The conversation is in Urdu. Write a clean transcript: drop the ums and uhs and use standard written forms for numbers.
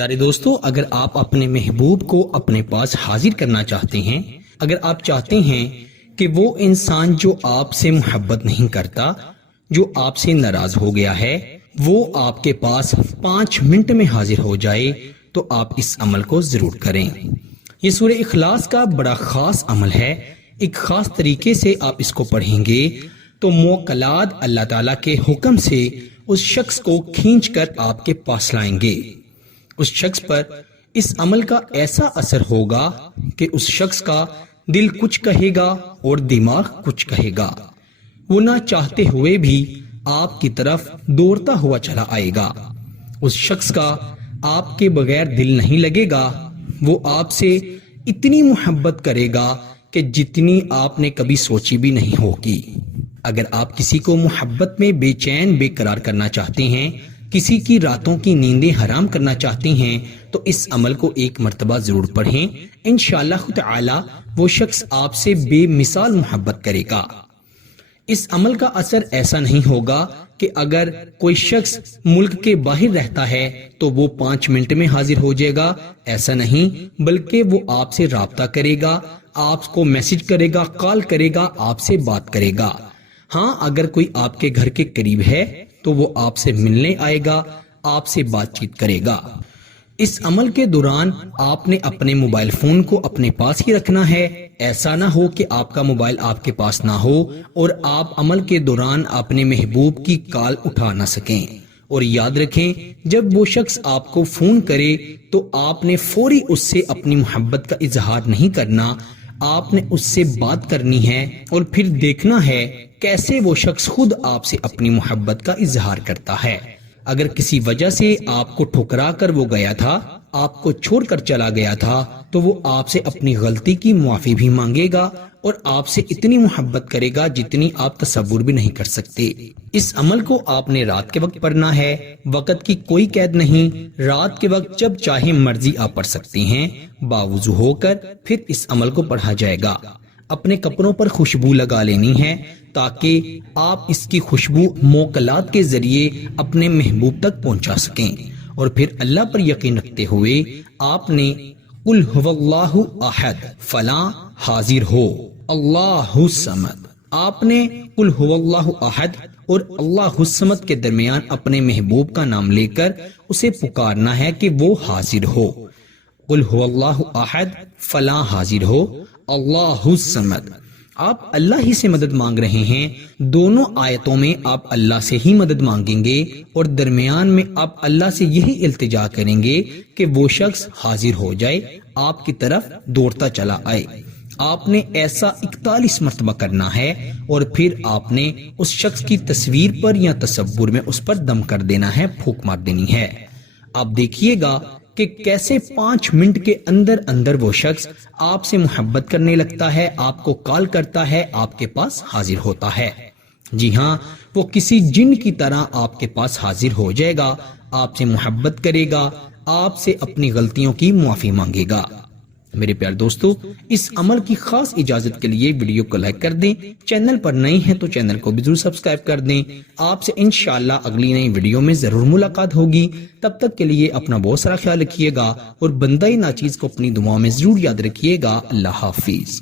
پیارے دوستو، اگر آپ اپنے محبوب کو اپنے پاس حاضر کرنا چاہتے ہیں، اگر آپ چاہتے ہیں کہ وہ انسان جو آپ سے محبت نہیں کرتا، جو آپ سے ناراض ہو گیا ہے، وہ آپ کے پاس 5 منٹ میں حاضر ہو جائے، تو آپ اس عمل کو ضرور کریں۔ یہ سورہ اخلاص کا بڑا خاص عمل ہے۔ ایک خاص طریقے سے آپ اس کو پڑھیں گے تو موکلات اللہ تعالیٰ کے حکم سے اس شخص کو کھینچ کر آپ کے پاس لائیں گے۔ اس شخص پر اس عمل کا ایسا اثر ہوگا کہ اس شخص کا دل کچھ کہے گا اور دماغ کچھ کہے گا۔ وہ نہ چاہتے ہوئے بھی آپ کی طرف دوڑتا ہوا چلا آئے گا۔ اس شخص کا آپ کے بغیر دل نہیں لگے گا۔ وہ آپ سے اتنی محبت کرے گا کہ جتنی آپ نے کبھی سوچی بھی نہیں ہوگی۔ اگر آپ کسی کو محبت میں بے چین بے قرار کرنا چاہتے ہیں، کسی کی راتوں کی نیندیں حرام کرنا چاہتے ہیں، تو اس عمل کو ایک مرتبہ ضرور پڑھیں۔ انشاءاللہ تعالی وہ شخص آپ سے بے مثال محبت کرے گا۔ اس عمل کا اثر ایسا نہیں ہوگا کہ اگر کوئی شخص ملک کے باہر رہتا ہے تو وہ 5 منٹ میں حاضر ہو جائے گا، ایسا نہیں، بلکہ وہ آپ سے رابطہ کرے گا، آپ کو میسج کرے گا، کال کرے گا، آپ سے بات کرے گا۔ ہاں، اگر کوئی آپ کے گھر کے قریب ہے تو وہ آپ سے ملنے آئے گا، آپ سے بات چیت کرے گا۔ اس عمل کے دوران آپ نے اپنے موبائل فون کو اپنے پاس ہی رکھنا ہے۔ ایسا نہ ہو کہ آپ کا موبائل آپ کے پاس نہ ہو اور آپ عمل کے دوران اپنے محبوب کی کال اٹھا نہ سکیں۔ اور یاد رکھیں، جب وہ شخص آپ کو فون کرے تو آپ نے فوری اس سے اپنی محبت کا اظہار نہیں کرنا، آپ نے اس سے بات کرنی ہے اور پھر دیکھنا ہے کیسے وہ شخص خود آپ سے اپنی محبت کا اظہار کرتا ہے۔ اگر کسی وجہ سے آپ کو ٹھکرا کر وہ گیا تھا، آپ کو چھوڑ کر چلا گیا تھا، تو وہ آپ سے اپنی غلطی کی معافی بھی مانگے گا اور آپ سے اتنی محبت کرے گا جتنی آپ تصور بھی نہیں کر سکتے۔ اس عمل کو آپ نے رات کے وقت پڑھنا ہے۔ وقت کی کوئی قید نہیں، رات کے وقت جب چاہے مرضی آپ پڑھ سکتے ہیں۔ باوضو ہو کر پھر اس عمل کو پڑھا جائے گا۔ اپنے کپڑوں پر خوشبو لگا لینی ہے تاکہ آپ اس کی خوشبو موکلات کے ذریعے اپنے محبوب تک پہنچا سکیں، اور پھر اللہ پر یقین رکھتے ہوئے آپ نے قل هو اللہ احد فلاں حاضر ہو اللہ الصمد، آپ نے قل هو اللہ احد اور اللہ الصمد کے درمیان اپنے محبوب کا نام لے کر اسے پکارنا ہے کہ وہ حاضر ہو۔ قل هو اللہ احد فلاں حاضر ہو اللہ الصمد۔ آپ اللہ ہی سے مدد مانگ رہے ہیں۔ دونوں آیتوں میں آپ اللہ سے ہی مدد مانگیں گے اور درمیان میں آپ اللہ سے یہی التجا کریں گے کہ وہ شخص حاضر ہو جائے، آپ کی طرف دوڑتا چلا آئے۔ آپ نے ایسا 41 مرتبہ کرنا ہے اور پھر آپ نے اس شخص کی تصویر پر یا تصور میں اس پر دم کر دینا ہے، پھونک مار دینی ہے۔ آپ دیکھیے گا کہ کیسے 5 منٹ کے اندر اندر وہ شخص آپ سے محبت کرنے لگتا ہے، آپ کو کال کرتا ہے، آپ کے پاس حاضر ہوتا ہے۔ جی ہاں، وہ کسی جن کی طرح آپ کے پاس حاضر ہو جائے گا، آپ سے محبت کرے گا، آپ سے اپنی غلطیوں کی معافی مانگے گا۔ میرے پیارے دوستو، اس عمل کی خاص اجازت کے لیے ویڈیو کو لائک کر دیں، چینل پر نئے ہیں تو چینل کو بھی ضرور سبسکرائب کر دیں۔ آپ سے انشاءاللہ اگلی نئی ویڈیو میں ضرور ملاقات ہوگی۔ تب تک کے لیے اپنا بہت سارا خیال رکھیے گا اور بندہ ناچیز کو اپنی دعاؤں میں ضرور یاد رکھیے گا۔ اللہ حافظ۔